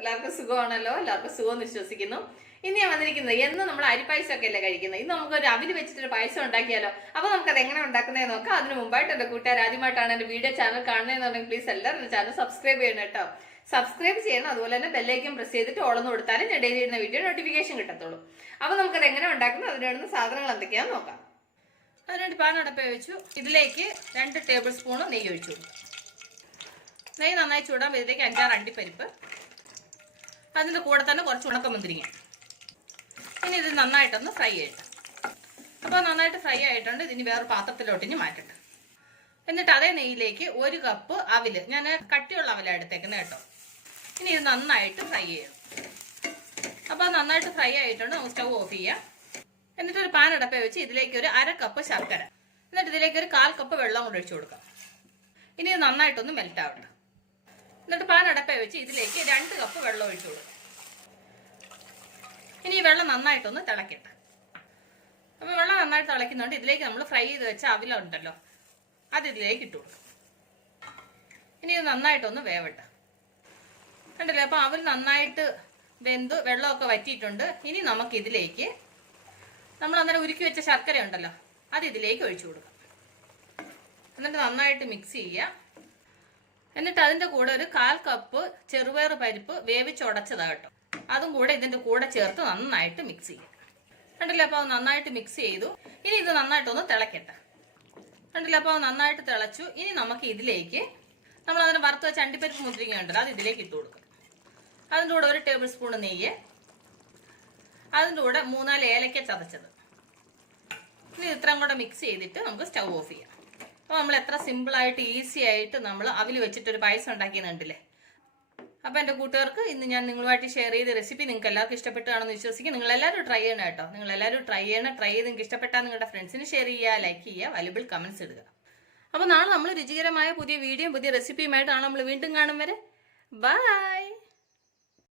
എല്ലാവർക്കും സുഖമാണല്ലോ, എല്ലാവർക്കും സുഖമെന്ന് വിശ്വസിക്കുന്നു. ഇന്ന് ഞാൻ വന്നിരിക്കുന്നത്, എന്ന് നമ്മൾ അരിപ്പായസമൊക്കെ അല്ലേ കഴിക്കുന്നത്, ഇന്ന് നമുക്കൊരു അവിൽ വെച്ചിട്ടൊരു പായസം ഉണ്ടാക്കിയാലോ. അപ്പൊ നമുക്കത് എങ്ങനെ ഉണ്ടാക്കുന്നതെന്ന് നോക്കാം. അതിന് മുമ്പായിട്ട് എന്റെ കൂട്ടുകാർ ആദ്യമായിട്ടാണ് എന്റെ വീഡിയോ ചാനൽ കാണുന്നതെന്നുണ്ടെങ്കിൽ പ്ലീസ് എല്ലാവരും ചാനൽ സബ്സ്ക്രൈബ് ചെയ്യണം കേട്ടോ. സബ്സ്ക്രൈബ് ചെയ്യണം, അതുപോലെ തന്നെ ബെല്ലൈക്കൻ പ്രസ് ചെയ്തിട്ട് ഓളൊന്ന് കൊടുത്താലും ഞാൻ ഡെയിലി ഇടുന്ന വീഡിയോ നോട്ടിഫിക്കേഷൻ കിട്ടത്തുള്ളൂ. അപ്പൊ നമുക്കത് എങ്ങനെ ഉണ്ടാക്കുന്നത്, അതിന് വേണ്ടുന്ന സാധനങ്ങൾ എന്തൊക്കെയാണെന്ന് നോക്കാം. അതിനുവേണ്ടി പാൻ അടുപ്പ് വെച്ചു. ഇതിലേക്ക് 2 ടേബിൾ സ്പൂൺ നെയ്യ് ഒഴിച്ചു കൊടുക്കും. നെയ്യ് നന്നായി ചൂടാൻ ഇതിലേക്ക് 5-6 അണ്ടിപ്പരിപ്പ്, അതിൻ്റെ കൂടെ തന്നെ കുറച്ച് ഉണക്കമുന്തിരിങ്ങ. ഇനി ഇത് നന്നായിട്ടൊന്ന് ഫ്രൈ ചെയ്യട്ടെ. അപ്പോൾ നന്നായിട്ട് ഫ്രൈ ആയിട്ടുണ്ട്. ഇതിന് വേറെ പാത്രത്തിലോട്ടിഞ്ഞ് മാറ്റട്ടെ. എന്നിട്ട് അതേ നെയ്യിലേക്ക് 1 കപ്പ് അവില്, ഞാൻ കട്ടിയുള്ള അവലാണ് എടുത്തേക്കുന്നത് കേട്ടോ. ഇനി ഇത് നന്നായിട്ട് ഫ്രൈ ചെയ്യണം. അപ്പോൾ നന്നായിട്ട് ഫ്രൈ ആയിട്ടുണ്ട്. നമുക്ക് സ്റ്റൗ ഓഫ് ചെയ്യാം. എന്നിട്ടൊരു പാൻ അടപ്പേ വെച്ച് ഇതിലേക്ക് ഒരു 1/2 കപ്പ് ശർക്കര, എന്നിട്ട് ഇതിലേക്ക് ഒരു 1/4 കപ്പ് വെള്ളം കൊണ്ട് ഒഴിച്ചു കൊടുക്കാം. ഇനി ഇത് നന്നായിട്ടൊന്ന് മെൽറ്റ് ആവട്ടെ. എന്നിട്ട് പാൻ അടപ്പേ വെച്ച് ഇതിലേക്ക് 2 കപ്പ് വെള്ളം ഒഴിച്ചു കൊടുക്കും. ഇനി ഈ വെള്ളം നന്നായിട്ടൊന്ന് തിളക്കട്ടെ. അപ്പോൾ വെള്ളം നന്നായിട്ട് തിളയ്ക്കുന്നുണ്ട്. ഇതിലേക്ക് നമ്മൾ ഫ്രൈ ചെയ്ത് വെച്ച അവിലുണ്ടല്ലോ, അത് ഇതിലേക്ക് ഇട്ട് കൊടുക്കും. ഇനി ഇത് നന്നായിട്ടൊന്ന് വേവട്ടെ. കണ്ടല്ലേ, അപ്പോൾ അവിൽ നന്നായിട്ട് വെന്ത് വെള്ളമൊക്കെ വറ്റിയിട്ടുണ്ട്. ഇനി നമുക്കിതിലേക്ക് നമ്മൾ അന്നേരം ഉരുക്കി വെച്ച ശർക്കര ഉണ്ടല്ലോ, അത് ഇതിലേക്ക് ഒഴിച്ചു കൊടുക്കാം. എന്നിട്ട് നന്നായിട്ട് മിക്സ് ചെയ്യുക. എന്നിട്ട് അതിൻ്റെ കൂടെ ഒരു 1/4 കപ്പ് ചെറുപയർ പരിപ്പ് വേവിച്ചുടച്ചതാണ് കേട്ടോ, അതും കൂടെ ഇതിൻ്റെ കൂടെ ചേർത്ത് നന്നായിട്ട് മിക്സ് ചെയ്യുക. കണ്ടില്ലേ, അപ്പോൾ നന്നായിട്ട് മിക്സ് ചെയ്തു. ഇനി ഇത് നന്നായിട്ടൊന്ന് തിളക്കട്ടെ. കണ്ടില്ലേ, അപ്പോൾ നന്നായിട്ട് തിളച്ചു. ഇനി നമുക്ക് ഇതിലേക്ക് നമ്മൾ അതിന് വറുത്ത് വെച്ച അണ്ടിപ്പരിപ്പ് മുന്തിരിങ്ങ ഉണ്ടല്ലോ, അത് ഇതിലേക്ക് ഇട്ട് കൊടുക്കും. അതിൻ്റെ കൂടെ 1 ടേബിൾ സ്പൂൺ നെയ്യ്, അതിൻ്റെ കൂടെ 3-4 ഏലക്ക ചതച്ചത്. ഇനി ഇത്രയും കൂടെ മിക്സ് ചെയ്തിട്ട് നമുക്ക് സ്റ്റൗ ഓഫ് ചെയ്യാം. അപ്പോൾ നമ്മൾ എത്ര സിമ്പിളായിട്ട് ഈസി ആയിട്ട് നമ്മൾ അവിൽ വെച്ചിട്ടൊരു പായസം ഉണ്ടാക്കിയെന്നുണ്ടല്ലേ. അപ്പോൾ എൻ്റെ കൂട്ടുകാർക്ക് ഇന്ന് ഞാൻ നിങ്ങളുമായിട്ട് ഷെയർ ചെയ്ത റെസിപ്പി നിങ്ങൾക്ക് എല്ലാവർക്കും ഇഷ്ടപ്പെട്ടാണെന്ന് വിശ്വസിക്കും. നിങ്ങളെല്ലാവരും ട്രൈ ചെയ്യണം കേട്ടോ. നിങ്ങളെല്ലാവരും ട്രൈ ചെയ്യണം. ട്രൈ ചെയ്ത് നിങ്ങൾക്ക് ഇഷ്ടപ്പെട്ടാൽ നിങ്ങളുടെ ഫ്രണ്ട്സിന് ഷെയർ ചെയ്യുക, ലൈക്ക് ചെയ്യുക, വാല്യുബിൾ കമൻറ്റ്സ് ഇടുക. അപ്പോൾ നാളെ നമ്മൾ രുചികരമായ പുതിയ വീഡിയോയും പുതിയ റെസിപ്പിയുമായിട്ടാണ് നമ്മൾ വീണ്ടും കാണും വരെ. ബൈ.